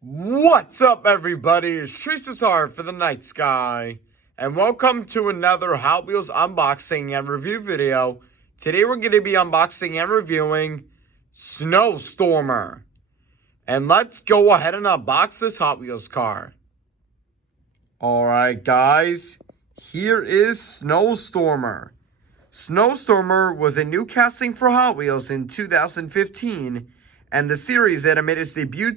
What's up, everybody? It's Tristan for the Night Sky, and welcome to another Hot Wheels unboxing and review video. Today we're going to be unboxing and reviewing Snowstormer. And let's go ahead and unbox this Hot Wheels car. Alright guys, here is Snowstormer. Snowstormer was a new casting for Hot Wheels in 2015, and the series that made its debut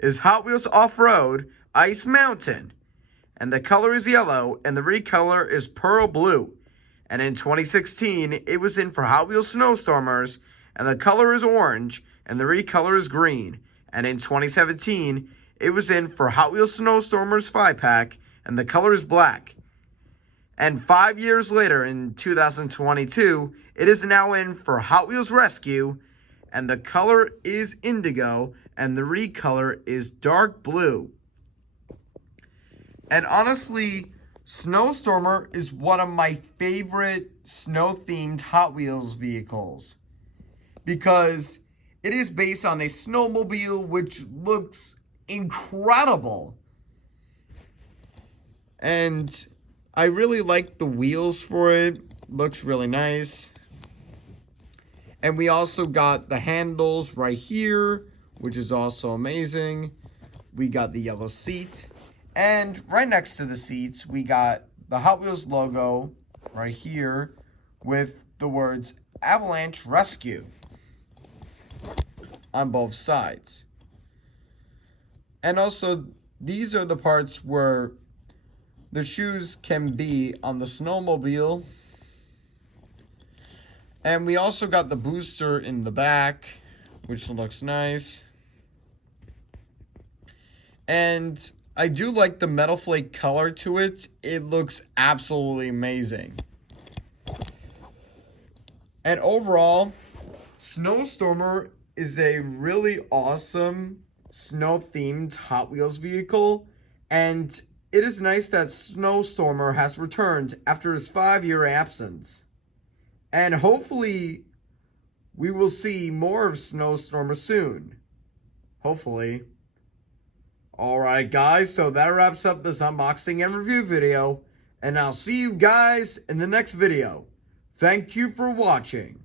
is Hot Wheels Off-Road Ice Mountain. And the color is yellow, and the recolor is pearl blue. And in 2016, it was in for Hot Wheels Snowstormers, and the color is orange, and the recolor is green. And in 2017, it was in for Hot Wheels Snowstormers 5-pack, and the color is black. And 5 years later, in 2022, it is now in for Hot Wheels Rescue, and the color is indigo, and the recolor is dark blue. And honestly, Snowstormer is one of my favorite snow-themed Hot Wheels vehicles, because it is based on a snowmobile which looks incredible. And I really like the wheels for it. Looks really nice. And we also got the handles right here, which is also amazing. We got the yellow seat. And right next to the seats, we got the Hot Wheels logo right here with the words Avalanche Rescue on both sides. And also, these are the parts where the shoes can be on the snowmobile. And we also got the booster in the back, which looks nice. And I do like the metal flake color to it. It looks absolutely amazing. And overall, Snowstormer is a really awesome snow-themed Hot Wheels vehicle. And it is nice that Snowstormer has returned after his 5-year absence. And hopefully, we will see more of Snowstormer soon. Hopefully. Alright guys, so that wraps up this unboxing and review video. And I'll see you guys in the next video. Thank you for watching.